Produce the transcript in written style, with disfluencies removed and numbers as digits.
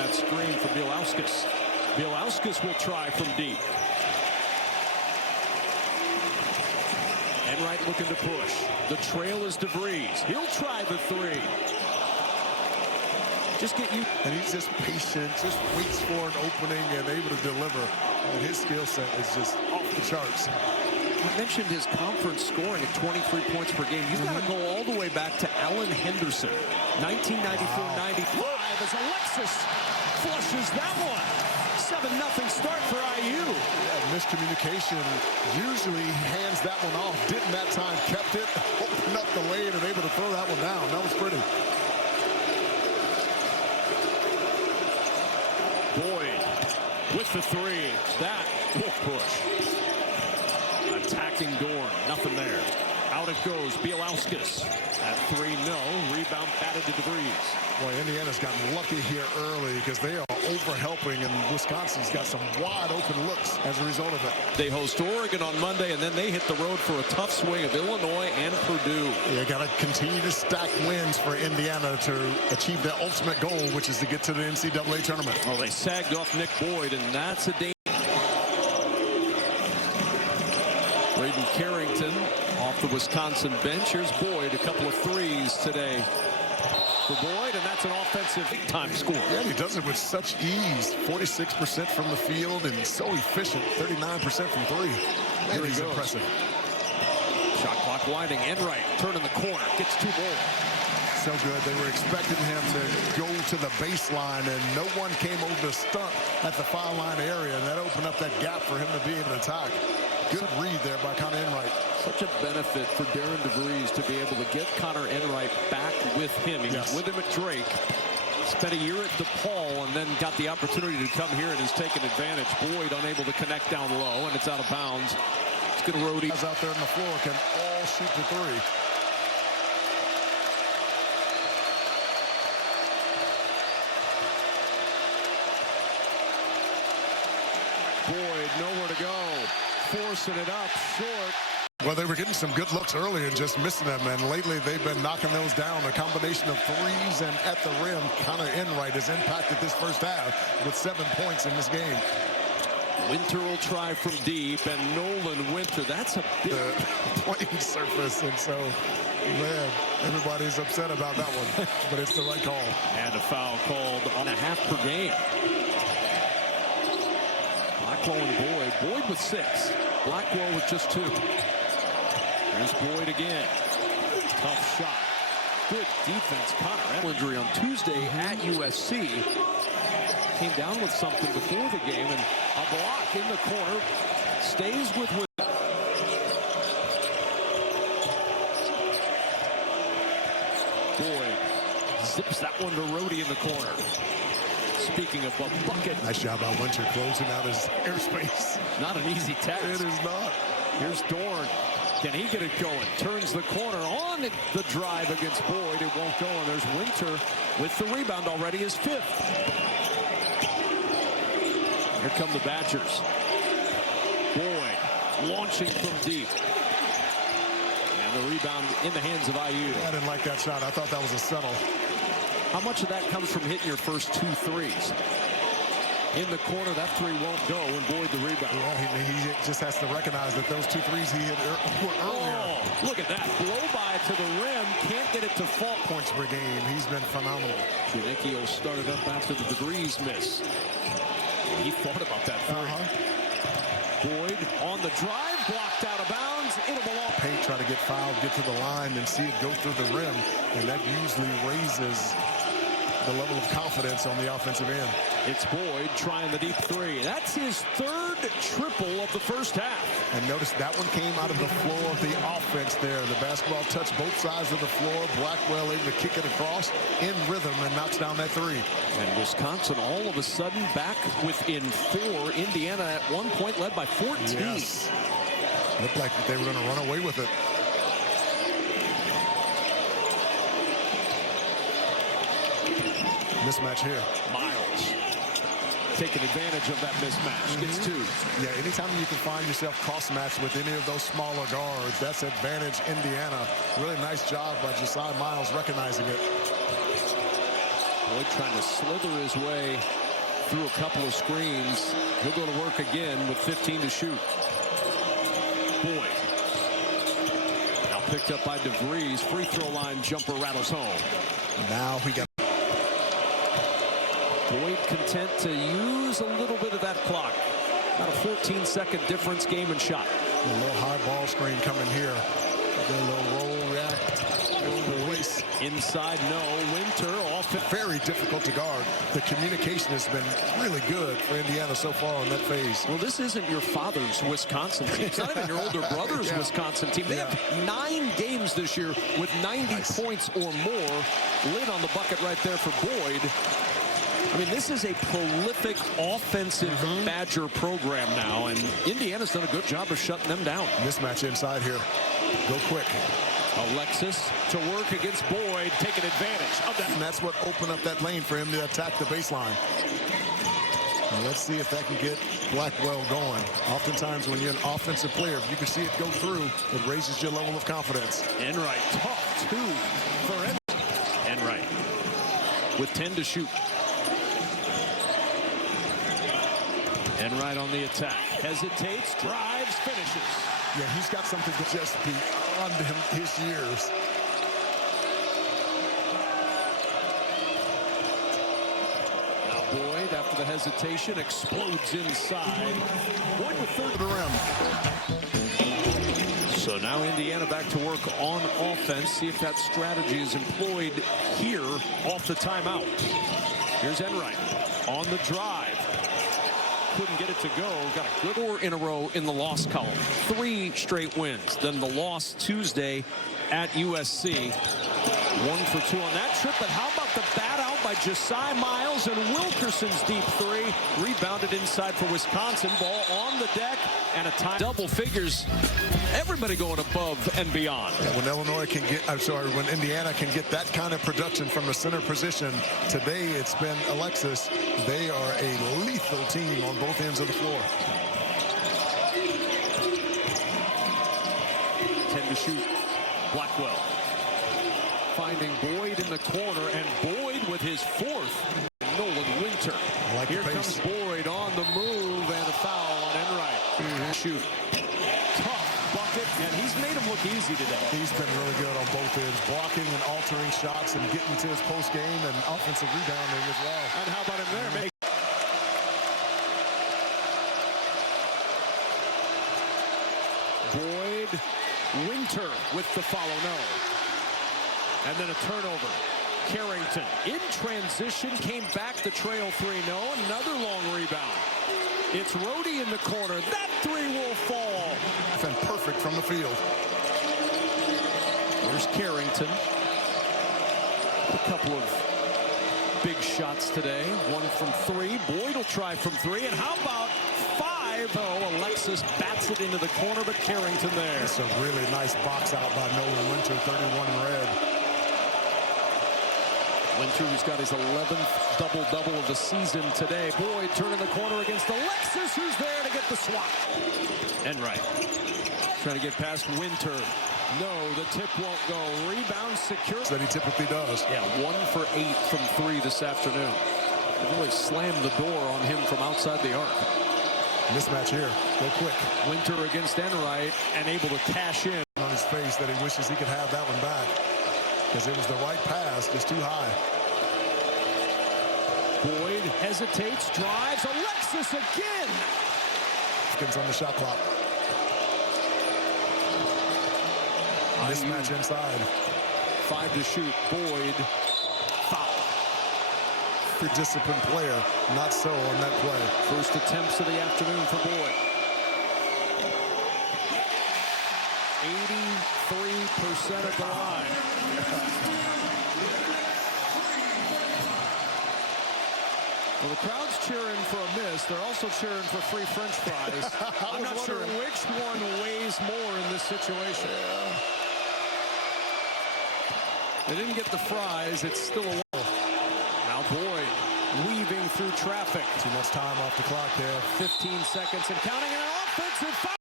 that screen for Bielauskas. Bielauskas will try from deep. Enright looking to push. The trail is DeVries. He'll try the three. Just get you. And he's just patient, just waits for an opening and able to deliver. And his skill set is just off the charts. I mentioned his conference scoring at 23 points per game. You've got to go all the way back to Allen Henderson. 1994-95 as Alexis flushes that one. 7-0 start for IU. Yeah, miscommunication. Usually hands that one off. Didn't that time. Kept it, opened up the lane, and able to throw that one down. That was pretty. Boyd with the three. That will push. Attacking Dorn. Nothing there. Out it goes. Bielauskas at 3-0. Rebound batted to DeVries. Boy, Indiana's gotten lucky here early because they are over-helping, and Wisconsin's got some wide-open looks as a result of it. They host Oregon on Monday, and then they hit the road for a tough swing of Illinois and Purdue. You got to continue to stack wins for Indiana to achieve their ultimate goal, which is to get to the NCAA tournament. Oh, they sagged off Nick Boyd, and that's a danger. Braden Carrington off the Wisconsin bench. Here's Boyd, a couple of threes today for Boyd, and that's an offensive time score. Yeah, he does it with such ease. 46% from the field and so efficient. 39% from three. Man, he's impressive. Shot clock winding. Enright turning the corner. Gets two more. So good. They were expecting him to go to the baseline, and no one came over to stunt at the foul line area, and that opened up that gap for him to be able to attack. Good read there by Connor Enright. Such a benefit for Darren DeVries to be able to get Connor Enright back with him. He was with him at Drake. Spent a year at DePaul and then got the opportunity to come here and has taken advantage. Boyd unable to connect down low, and it's out of bounds. It's going to roadie. Out there on the floor can all shoot the three. Boyd nowhere to go. Forcing it up short. Well, they were getting some good looks early and just missing them, and lately they've been knocking those down. A combination of threes and at the rim. Connor Enright has impacted this first half with 7 points in this game. Winter will try from deep, and Nolan Winter, that's a big playing surface, and so, man, everybody's upset about that one, but it's the right call. And a foul called on a half per game. Blackwell and Boyd. Boyd with 6. Blackwell with just 2. Here's Boyd again. Tough shot. Good defense. Connor injury on Tuesday at USC. Came down with something before the game, and a block in the corner. Stays with Boyd. Zips that one to Rhodey in the corner. Speaking of a bucket. Nice job by Winter closing out his airspace. Not an easy task. It is not. Here's Dorn. Can he get it going? Turns the corner on the drive against Boyd. It won't go, and there's Winter with the rebound already, his 5th. Here come the Badgers. Boyd launching from deep. And the rebound in the hands of IU. I didn't like that shot. I thought that was a settle. How much of that comes from hitting your first 2 threes? In the corner, that 3 won't go, and Boyd the rebound. Yeah, he just has to recognize that those 2 threes he hit were earlier. Oh, look at that. Blow by to the rim. Can't get it to fall. Points per game. He's been phenomenal. Janicchio started up after the DeVries miss. He thought about that 3. Boyd on the drive, blocked out of bounds. It'll belong. Paint, try to get fouled, get to the line, and see it go through the rim. And that usually raises the level of confidence on the offensive end. It's Boyd trying the deep 3. That's his 3rd triple of the first half. And notice that one came out of the floor of the offense there. The basketball touched both sides of the floor. Blackwell able to kick it across in rhythm and knocks down that 3. And Wisconsin all of a sudden back within 4. Indiana at one point led by 14. Yes. Looked like they were going to run away with it. Mismatch here. Miles taking advantage of that mismatch. Gets 2. Yeah, anytime you can find yourself cross-matched with any of those smaller guards, that's advantage Indiana. Really nice job by Josiah Miles recognizing it. Boyd trying to slither his way through a couple of screens. He'll go to work again with 15 to shoot. Boyd. Now picked up by DeVries. Free throw line jumper rattles home. Now we got Boyd content to use a little bit of that clock. About a 14-second difference, game and shot. a little high ball screen coming here. A little roll react. Inside, no. Winter off it. Very difficult to guard. The communication has been really good for Indiana so far in that phase. Well, this isn't your father's Wisconsin team. It's not even your older brother's Wisconsin team. They have 9 games this year with 90 points or more. Lid on the bucket right there for Boyd. I mean, this is a prolific offensive Badger program now, and Indiana's done a good job of shutting them down. Mismatch inside here. Go quick. Alexis to work against Boyd, taking advantage of that. And that's what opened up that lane for him to attack the baseline. And let's see if that can get Blackwell going. Oftentimes when you're an offensive player, if you can see it go through, it raises your level of confidence. Enright, tough 2 for Enright with 10 to shoot. Enright on the attack. Hesitates, drives, finishes. Yeah, he's got something to just beyond him his years. Now Boyd, after the hesitation, explodes inside. Boyd with third of the rim. So now Indiana back to work on offense. See if that strategy is employed here off the timeout. Here's Enright on the drive. Couldn't get it to go. Got a good 4 in a row in the loss column. 3 straight wins. Then the loss Tuesday at USC. 1 for 2 on that trip. But how about the bat out by Josiah Miles and Wilkerson's deep 3. Rebounded inside for Wisconsin. Ball on the deck and a time. Double figures. Everybody going above and beyond. When Illinois can get, when Indiana can get that kind of production from the center position, today it's been Alexis. They are a lethal team on both ends of the floor. 10 to shoot. Blackwell finding Boyd in the corner, and Boyd with his 4th. Nolan Winter. Here comes Boyd on the move, and a foul on Enright. Shoot. Tough bucket, and he's made him look easy today. He's been really good on both ends, blocking and altering shots and getting to his post game and offensive rebounding as well. And how about him there? Boyd, Winter with the follow, no. And then a turnover. Carrington in transition, came back to trail 3-0. Another long rebound. It's Rhodey in the corner. That 3 will fall. And perfect from the field. There's Carrington. A couple of big shots today. 1 from 3. Boyd will try from 3. And how about 5? Oh, Alexis bats it into the corner, but Carrington there. It's a really nice box out by Nolan Winter, 31 in red. Winter, who's got his 11th double-double of the season today. Boyd turning the corner against Alexis, who's there to get the swat. Enright trying to get past Winter. No, the tip won't go. Rebound secure. That he typically does. Yeah, 1 for 8 from 3 this afternoon. They really slammed the door on him from outside the arc. Mismatch here. Go quick. Winter against Enright and able to cash in. On his face that he wishes he could have that one back. Because it was the right pass, just too high. Boyd hesitates, drives, Alexis again. Skins on the shot clock. Mismatch inside. 5 to shoot. Boyd, foul. For disciplined player, not so on that play. First attempts of the afternoon for Boyd. 83% at the line. Well, the crowd's cheering for a miss. They're also cheering for free French fries. I'm not sure which one weighs more in this situation. They didn't get the fries. It's still a wall. Now Boyd weaving through traffic. Too much time off the clock there. 15 seconds and counting, an offensive foul.